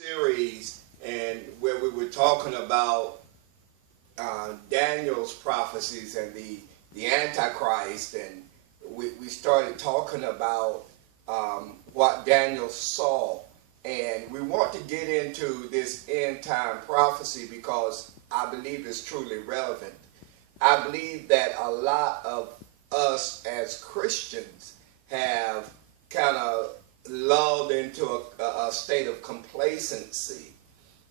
series and where we were talking about Daniel's prophecies and the Antichrist, and we started talking about what Daniel saw. And we want to get into this end time prophecy because I believe it's truly relevant. I believe that a lot of us as Christians have kind of lulled into a state of complacency.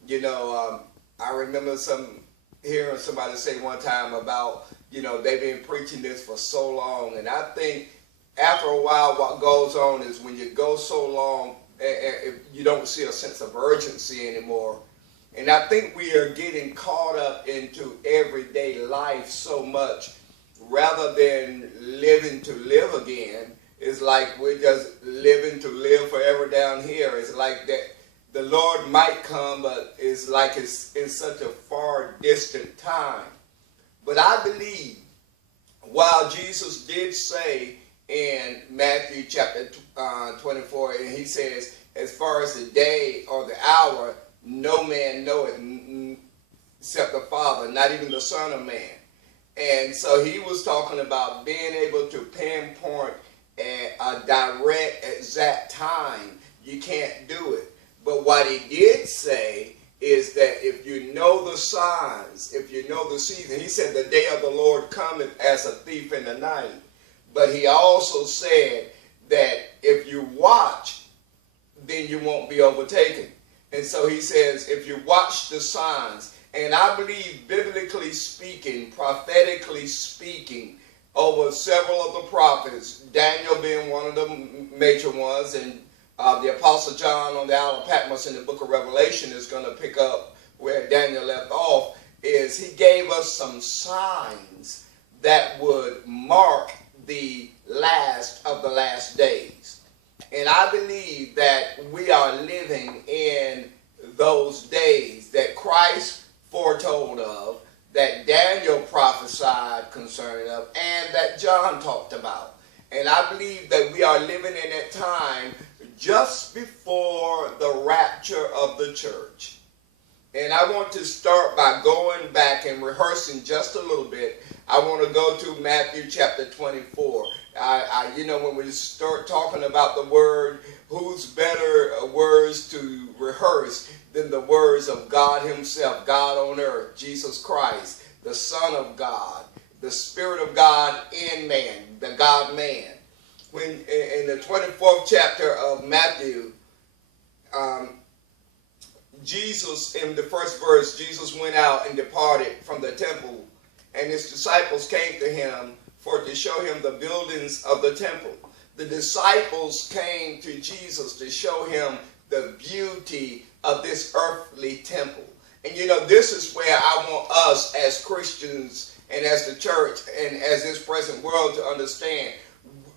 You know, I remember hearing somebody say one time about, they've been preaching this for so long. And I think after a while what goes on is when you go so long, you don't see a sense of urgency anymore. And I think we are getting caught up into everyday life so much rather than living to live again. It's like we're just living to live forever down here. It's like that the Lord might come, but it's like it's in such a far distant time. But I believe while Jesus did say in Matthew chapter 24, and he says, as far as the day or the hour, no man knoweth except the Father, not even the Son of Man. And so he was talking about being able to pinpoint a direct, exact time. You can't do it. But what he did say is that if you know the signs, if you know the season, he said the day of the Lord cometh as a thief in the night. But he also said that if you watch, then you won't be overtaken. And so he says, if you watch the signs, and I believe biblically speaking, prophetically speaking, over several of the prophets, Daniel being one of the major ones, and the Apostle John on the Isle of Patmos in the book of Revelation is going to pick up where Daniel left off, is he gave us some signs that would mark the last of the last days. And I believe that we are living in those days that Christ foretold of, that Daniel prophesied concerning of, and that John talked about. And I believe that we are living in that time just before the rapture of the church. And I want to start by going back and rehearsing just a little bit. I want to go to Matthew chapter 24. When we start talking about the word, who's better words to rehearse than the words of God himself, God on earth, Jesus Christ, the Son of God, the Spirit of God in man, the God-man. When in the 24th chapter of Matthew, Jesus, in the first verse, Jesus went out and departed from the temple, and his disciples came to him for to show him the buildings of the temple. The disciples came to Jesus to show him the beauty of this earthly temple. And this is where I want us as Christians and as the church and as this present world to understand.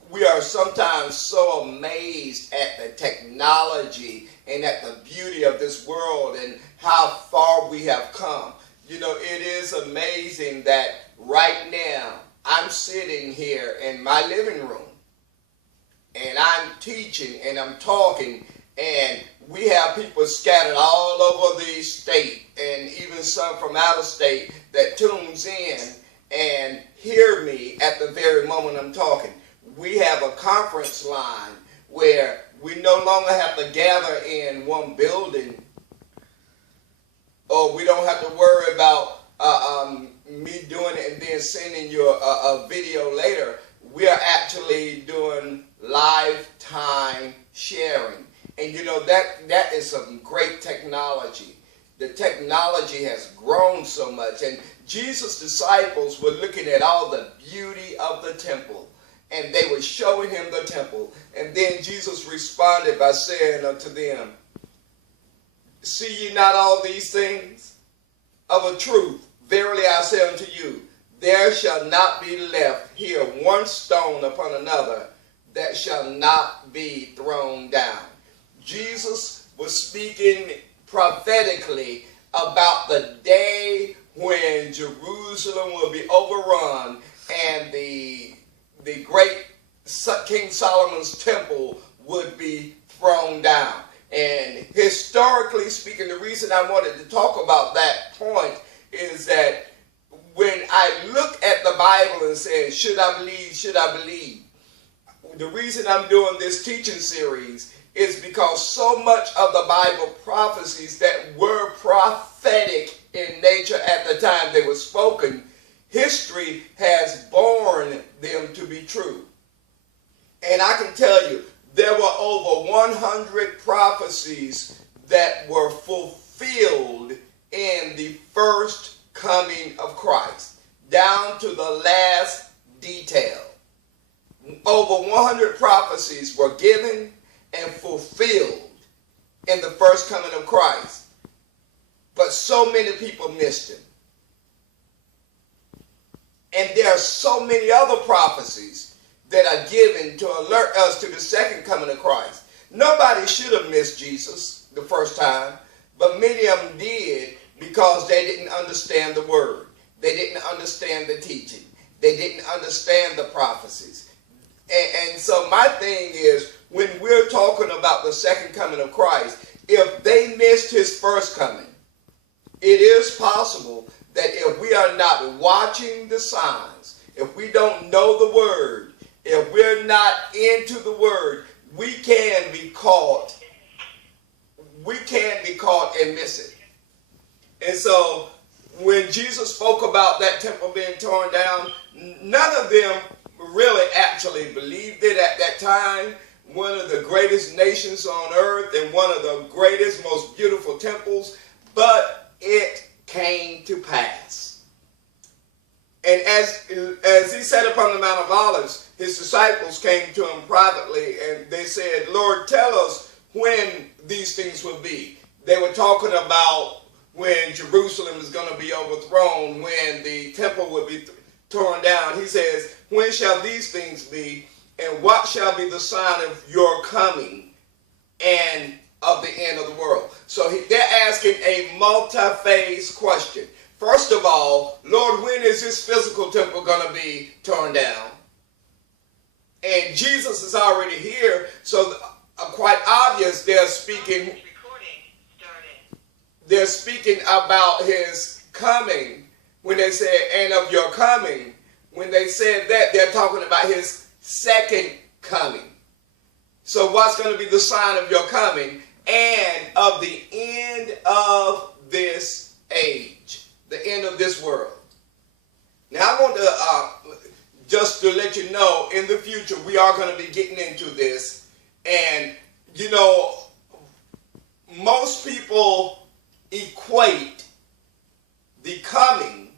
We are sometimes so amazed at the technology and at the beauty of this world and how far we have come. It is amazing that right now I'm sitting here in my living room and I'm teaching and I'm talking, and we have people scattered all over the state and even some from out of state that tunes in and hear me at the very moment I'm talking. We have a conference line where we no longer have to gather in one building, or we don't have to worry about me doing it and then sending you a video later. We are actually doing lifetime sharing. And that is some great technology. The technology has grown so much. And Jesus' disciples were looking at all the beauty of the temple, and they were showing him the temple. And then Jesus responded by saying unto them, see ye not all these things? Of a truth, verily I say unto you, there shall not be left here one stone upon another that shall not be thrown down. Jesus was speaking prophetically about the day when Jerusalem will be overrun and the great King Solomon's temple would be thrown down. And historically speaking, the reason I wanted to talk about that point is that when I look at the Bible and say, should I believe, should I believe? The reason I'm doing this teaching series is because so much of the Bible prophecies that were prophetic in nature at the time they were spoken, history has borne them to be true. And I can tell you, there were over 100 prophecies that were fulfilled in the first coming of Christ, down to the last detail. Over 100 prophecies were given and fulfilled in the first coming of Christ. But so many people missed him. And there are so many other prophecies that are given to alert us to the second coming of Christ. Nobody should have missed Jesus the first time, but many of them did because they didn't understand the word. They didn't understand the teaching. They didn't understand the prophecies. And so my thing is, when we're talking about the second coming of Christ, if they missed his first coming, it is possible that if we are not watching the signs, if we don't know the word, if we're not into the word, we can be caught. We can be caught and miss it. And so when Jesus spoke about that temple being torn down, none of them really actually believed it at that time. One of the greatest nations on earth and one of the greatest, most beautiful temples, but it came to pass. And as he sat upon the Mount of Olives, his disciples came to him privately and they said, Lord, tell us when these things will be. They were talking about when Jerusalem is going to be overthrown, when the temple will be torn down. He says, when shall these things be, and what shall be the sign of your coming and of the end of the world? So they're asking a multi-phase question. First of all, Lord, when is this physical temple going to be torn down? And Jesus is already here, so quite obvious they're speaking about his coming. When they say, and of your coming, when they said that, they're talking about his second coming. So what's going to be the sign of your coming and of the end of this age, the end of this world? Now I want to, just to let you know, in the future we are going to be getting into this. And, you know, most people equate the coming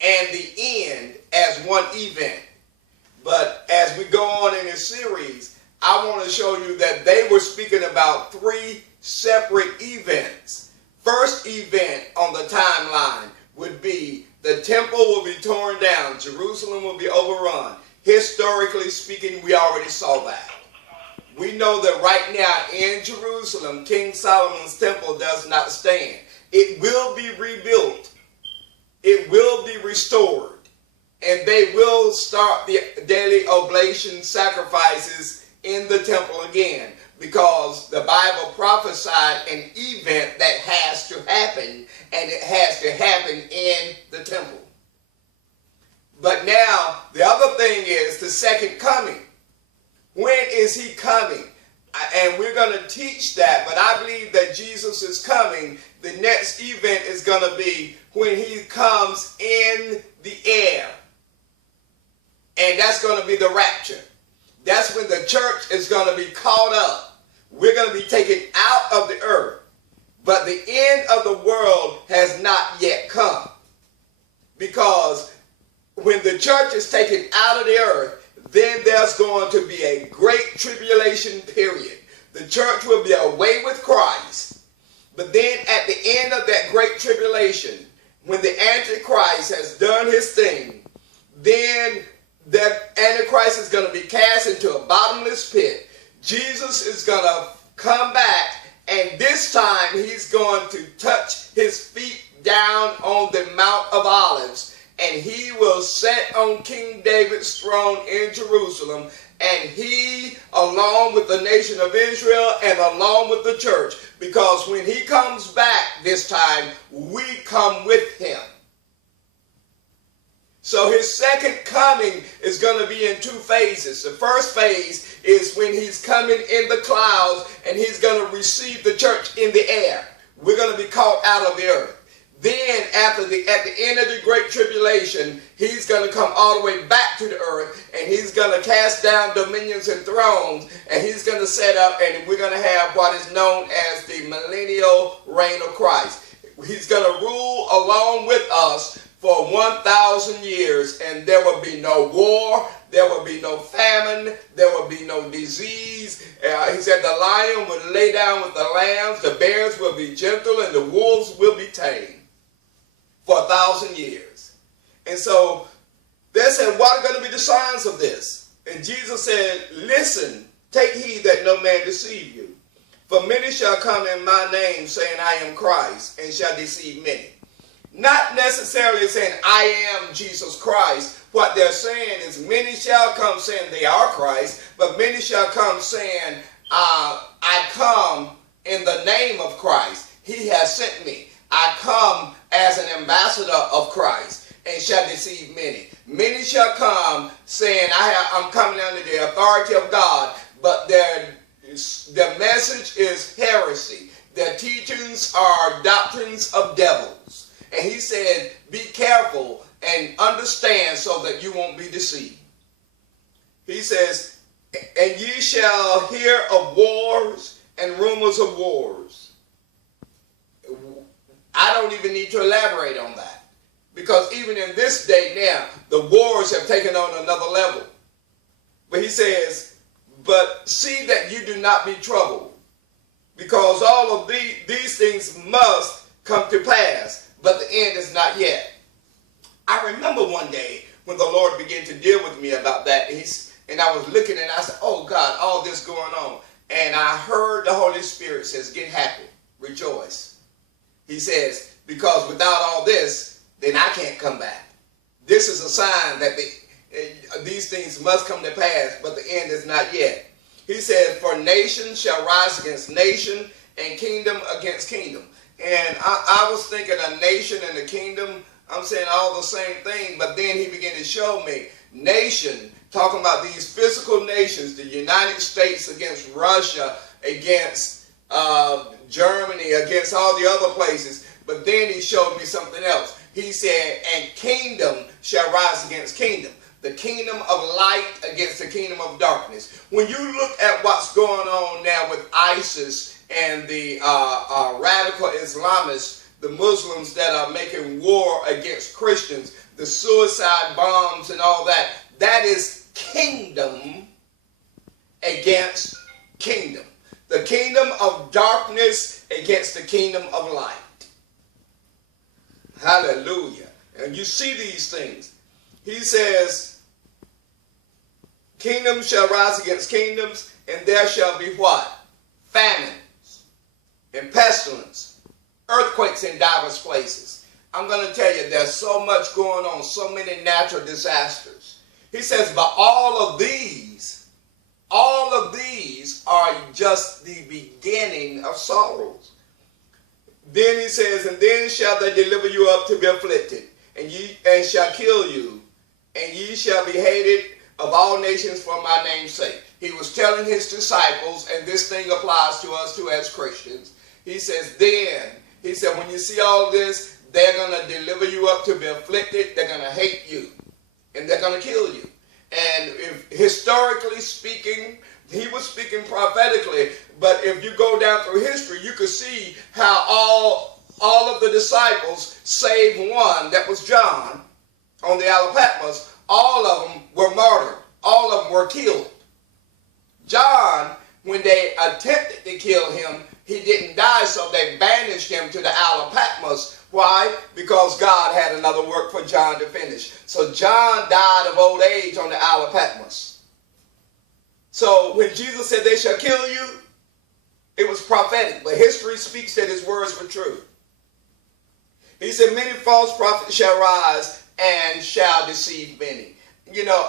and the end as one event. But as we go on in this series, I want to show you that they were speaking about three separate events. First event on the timeline would be the temple will be torn down. Jerusalem will be overrun. Historically speaking, we already saw that. We know that right now in Jerusalem, King Solomon's temple does not stand. It will be rebuilt. It will be restored. And they will start the daily oblation sacrifices in the temple again, because the Bible prophesied an event that has to happen, and it has to happen in the temple. But now, the other thing is the second coming. When is he coming? And we're going to teach that, but I believe that Jesus is coming. The next event is going to be when he comes in the air. And that's going to be the rapture. That's when the church is going to be caught up. We're going to be taken out of the earth. But the end of the world has not yet come. Because when the church is taken out of the earth, then there's going to be a great tribulation period. The church will be away with Christ. But then at the end of that great tribulation, when the Antichrist has done his thing, then that Antichrist is going to be cast into a bottomless pit. Jesus is going to come back, and this time he's going to touch his feet down on the Mount of Olives, and he will sit on King David's throne in Jerusalem, and he, along with the nation of Israel and along with the church, because when he comes back this time, we come with him. So his second coming is going to be in two phases. The first phase is when he's coming in the clouds and he's going to receive the church in the air. We're going to be caught out of the earth. Then at the end of the Great Tribulation, he's going to come all the way back to the earth, and he's going to cast down dominions and thrones, and he's going to set up, and we're going to have what is known as the millennial reign of Christ. He's going to rule along with us for 1,000 years, and there will be no war, there will be no famine, there will be no disease. He said the lion will lay down with the lambs, the bears will be gentle, and the wolves will be tame for 1,000 years. And so they said, what are going to be the signs of this? And Jesus said, listen, take heed that no man deceive you. For many shall come in my name, saying, I am Christ, and shall deceive many. Not necessarily saying, I am Jesus Christ. What they're saying is, many shall come saying they are Christ, but many shall come saying, I come in the name of Christ. He has sent me. I come as an ambassador of Christ, and shall deceive many. Many shall come saying, I'm coming under the authority of God, but their message is heresy. Their teachings are doctrines of devils. And he said, be careful and understand so that you won't be deceived. He says, and ye shall hear of wars and rumors of wars. I don't even need to elaborate on that, because even in this day now, the wars have taken on another level. But he says, but see that you do not be troubled, because all of these things must come to pass, but the end is not yet. I remember one day when the Lord began to deal with me about that, and I was looking and I said, oh God, all this going on. And I heard the Holy Spirit says, get happy, rejoice. He says, because without all this, then I can't come back. This is a sign that these things must come to pass, but the end is not yet. He said, for nation shall rise against nation, and kingdom against kingdom. And I was thinking a nation and a kingdom, I'm saying all the same thing, but then he began to show me nation, talking about these physical nations, the United States against Russia, against Germany, against all the other places. But then he showed me something else. He said, and kingdom shall rise against kingdom. The kingdom of light against the kingdom of darkness. When you look at what's going on now with ISIS and the radical Islamists, the Muslims that are making war against Christians, the suicide bombs and all that, that is kingdom against kingdom. The kingdom of darkness against the kingdom of light. Hallelujah. And you see these things. He says, kingdom shall rise against kingdoms, and there shall be what? Famines and pestilence, earthquakes in diverse places. I'm going to tell you, there's so much going on, so many natural disasters. He says, but all of these are just the beginning of sorrows. Then he says, and then shall they deliver you up to be afflicted, and shall kill you, and ye shall be hated of all nations for my name's sake. He was telling his disciples, and this thing applies to us too as Christians. He says, when you see all this, they're going to deliver you up to be afflicted, they're going to hate you, and they're going to kill you. And if historically speaking, he was speaking prophetically, but if you go down through history, you could see how all of the disciples, save one, that was John, on the Isle of Patmos, all of them were martyred. All of them were killed. John, when they attempted to kill him, he didn't die, so they banished him to the Isle of Patmos. Why? Because God had another work for John to finish. So John died of old age on the Isle of Patmos. So when Jesus said they shall kill you, it was prophetic, but history speaks that his words were true. He said, many false prophets shall rise and shall deceive many. You know,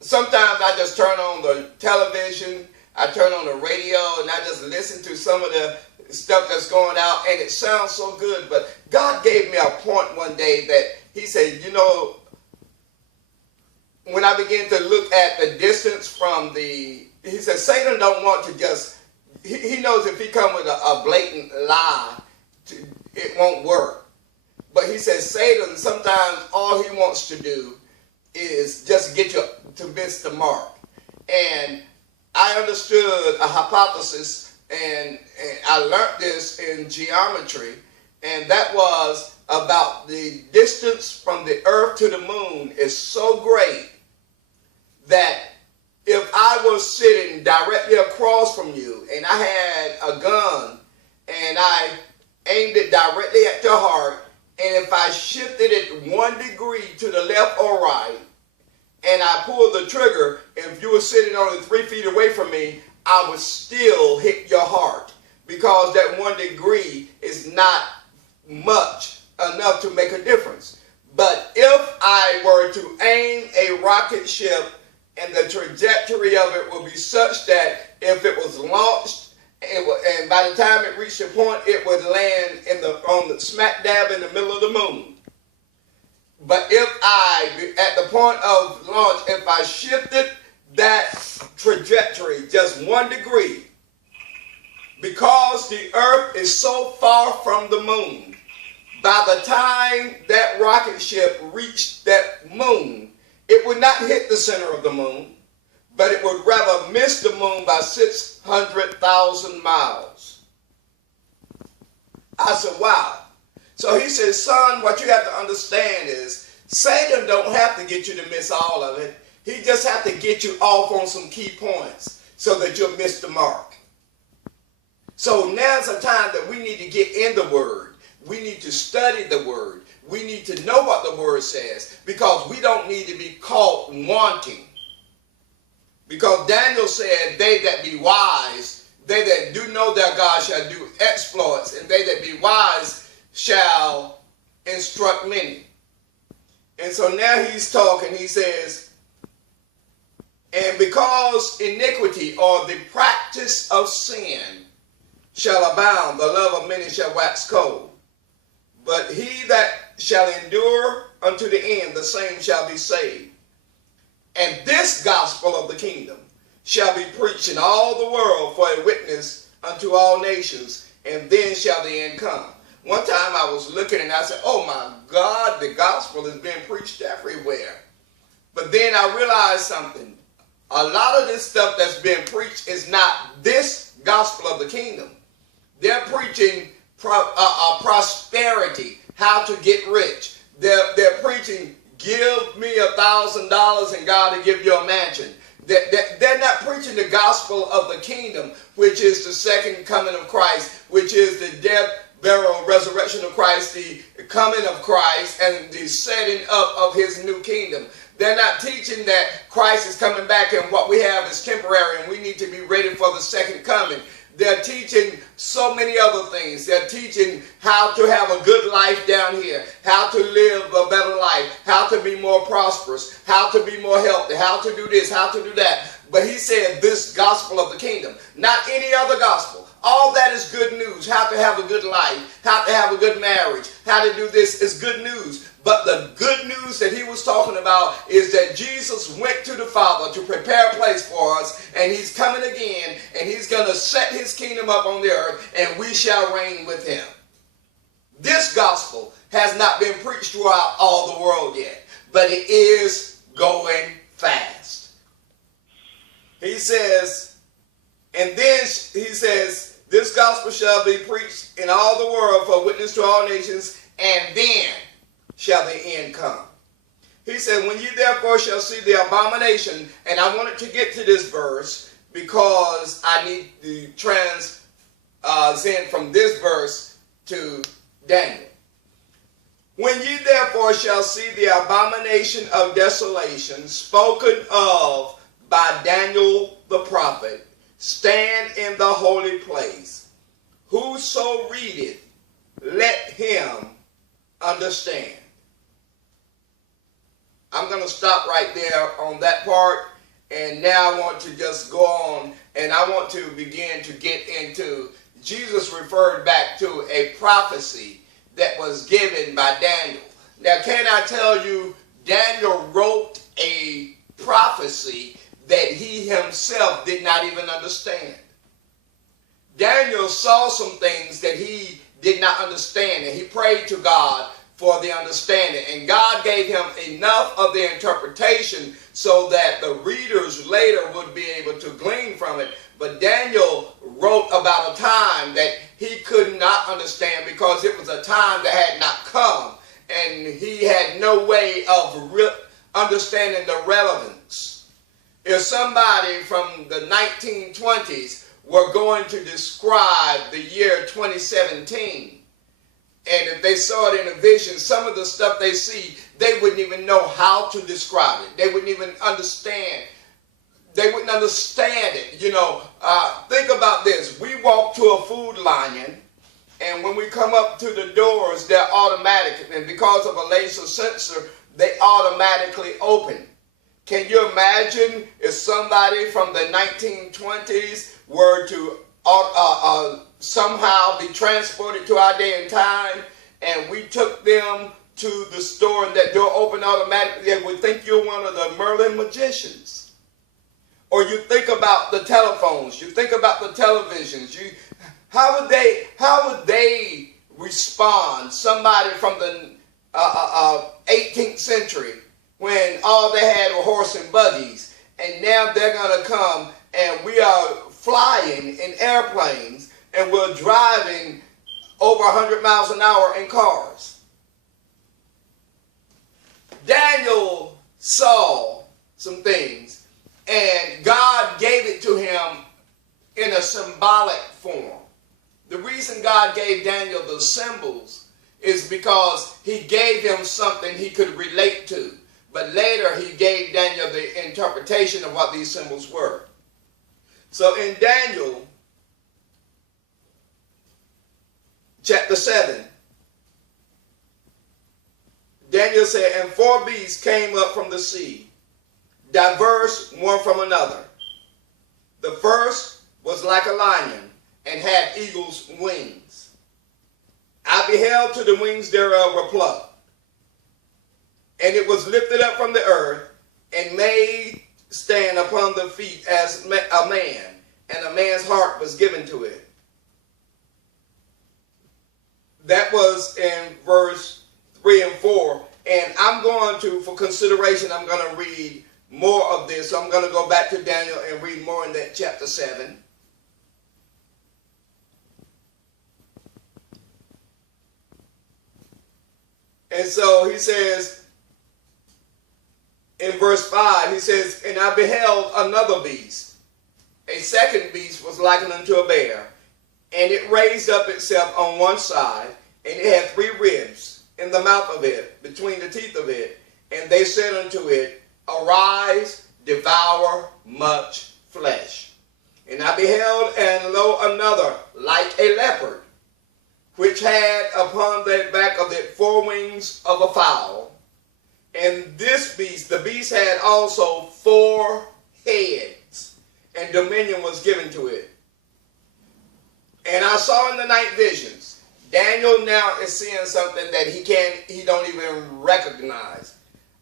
sometimes I just turn on the television, I turn on the radio, and I just listen to some of the stuff that's going out, and it sounds so good. But God gave me a point one day that he said, you know, when I began to look at the distance from he said, Satan don't want to just, he knows if he come with a blatant lie, it won't work. But he says Satan, sometimes all he wants to do is just get you to miss the mark. And I understood a hypothesis, and I learned this in geometry, and that was about the distance from the earth to the moon is so great that if I was sitting directly across from you and I had a gun and I aimed it directly at your heart, and if I shifted it 1 degree to the left or right, and I pulled the trigger, if you were sitting only 3 feet away from me, I would still hit your heart, because that 1 degree is not much enough to make a difference. But if I were to aim a rocket ship, and the trajectory of it will be such that if it was launched, and by the time it reached the point, it would land on the smack dab in the middle of the moon. But if at the point of launch, if I shifted that trajectory just 1 degree, because the earth is so far from the moon, by the time that rocket ship reached that moon, it would not hit the center of the moon, but it would rather miss the moon by 600,000 miles. I said, wow. So he said, son, what you have to understand is Satan don't have to get you to miss all of it. He just have to get you off on some key points so that you'll miss the mark. So now's the time that we need to get in the Word. We need to study the Word. We need to know what the Word says, because we don't need to be caught wanting. Because Daniel said, they that be wise, they that do know their God shall do exploits, and they that be wise shall instruct many. And so now he's talking, he says, and because iniquity or the practice of sin shall abound, the love of many shall wax cold. But he that shall endure unto the end, the same shall be saved. And this gospel of the kingdom shall be preached in all the world for a witness unto all nations, and then shall the end come. One time I was looking and I said, oh my God, the gospel is being preached everywhere. But then I realized something. A lot of this stuff that's being preached is not this gospel of the kingdom. They're preaching prosperity, how to get rich. They're preaching, give me $1,000 and God will give you a mansion. They're not preaching the gospel of the kingdom, which is the second coming of Christ, which is the death, burial, resurrection of Christ, the coming of Christ, and the setting up of his new kingdom. They're not teaching that Christ is coming back and what we have is temporary and we need to be ready for the second coming. They're teaching so many other things. They're teaching how to have a good life down here, how to live a better life, how to be more prosperous, how to be more healthy, how to do this, how to do that. But he said this gospel of the kingdom, not any other gospel. All that is good news. How to have a good life, how to have a good marriage, how to do this is good news. But the good news that he was talking about is that Jesus went to the Father to prepare a place for us, and he's coming again, and he's going to set his kingdom up on the earth, and we shall reign with him. This gospel has not been preached throughout all the world yet, but it is going fast. He says, and then he says, this gospel shall be preached in all the world for witness to all nations, and then shall the end come. He said, when you therefore shall see the abomination, and I wanted to get to this verse because I need to transition from this verse to Daniel. When ye therefore shall see the abomination of desolation spoken of by Daniel the prophet, stand in the holy place. Whoso readeth, let him understand. I'm going to stop right there on that part, And now I want to just go on, and I want to begin to get into, Jesus referred back to a prophecy that was given by Daniel. Now, can I tell you, Daniel wrote a prophecy that he himself did not even understand. Daniel saw some things that he did not understand, and he prayed to God for the understanding. And God gave him enough of the interpretation so that the readers later would be able to glean from it. But Daniel wrote about a time that he could not understand because it was a time that had not come. And he had no way of understanding the relevance. If somebody from the 1920s were going to describe the year 2017, and if they saw it in a vision, some of the stuff they see, they wouldn't even know how to describe it. They wouldn't even understand. They wouldn't understand it. You know, think about this. We walk to a food line, and when we come up to the doors, they're automatic. And because of a laser sensor, they automatically open. Can you imagine if somebody from the 1920s were to somehow be transported to our day and time, and we took them to the store and that door opened automatically? They would think you're one of the Merlin magicians. Or you think about the telephones, you think about the televisions. How would they respond? Somebody from the 18th century, when all they had were horse and buggies, and now they're going to come and we are flying in airplanes and we're driving over 100 miles an hour in cars. Daniel saw some things, and God gave it to him in a symbolic form. The reason God gave Daniel the symbols is because he gave him something he could relate to. But later he gave Daniel the interpretation of what these symbols were. So in Daniel chapter 7, Daniel said, "And 4 beasts came up from the sea, diverse one from another. The first was like a lion, and had eagle's wings. I beheld till the wings thereof were plucked. And it was lifted up from the earth, and made stand upon the feet as a man, and a man's heart was given to it." That was in verse 3 and 4. And I'm going to, for consideration, I'm going to read more of this. So I'm going to go back to Daniel and read more in that chapter 7. And so he says, in verse 5, he says, "And I beheld another beast. A second beast was likened unto a bear, and it raised up itself on one side, and it had 3 ribs in the mouth of it, between the teeth of it. And they said unto it, Arise, devour much flesh. And I beheld, and lo, another, like a leopard, which had upon the back of it 4 wings of a fowl. And this beast, the beast had also 4 heads, and dominion was given to it. And I saw in the night visions." Daniel now is seeing something that he don't even recognize.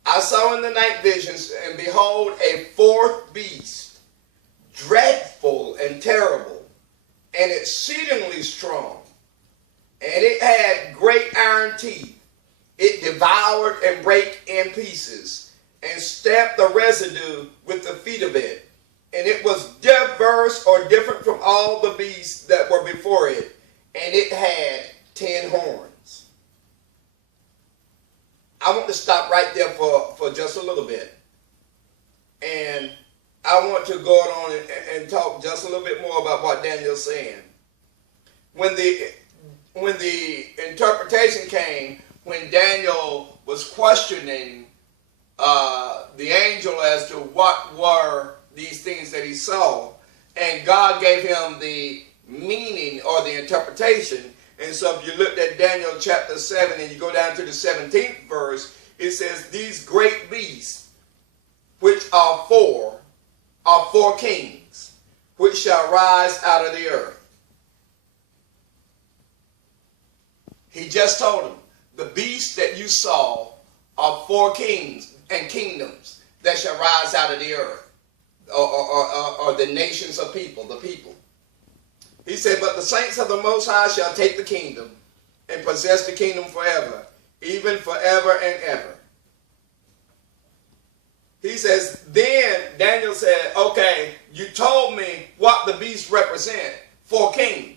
"I saw in the night visions, and behold, a 4th beast, dreadful and terrible, and exceedingly strong. And it had great iron teeth. It devoured and brake in pieces, and stamped the residue with the feet of it. And it was diverse or different from all the beasts that were before it. And it had 10 horns." I want to stop right there for just a little bit. And I want to go on and talk just a little bit more about what Daniel's saying. When the interpretation came, when Daniel was questioning the angel as to what were these things that he saw, and God gave him the meaning or the interpretation. And so if you looked at Daniel chapter 7 and you go down to the 17th verse, it says, "These great beasts, which are 4, are four kings, which shall rise out of the earth. He just told them, the beasts that you saw are four kings and kingdoms that shall rise out of the earth, or the nations of people, the people. He said, but the saints of the Most High shall take the kingdom and possess the kingdom forever, even forever and ever. He says, then Daniel said, okay, you told me what the beasts represent, four kings.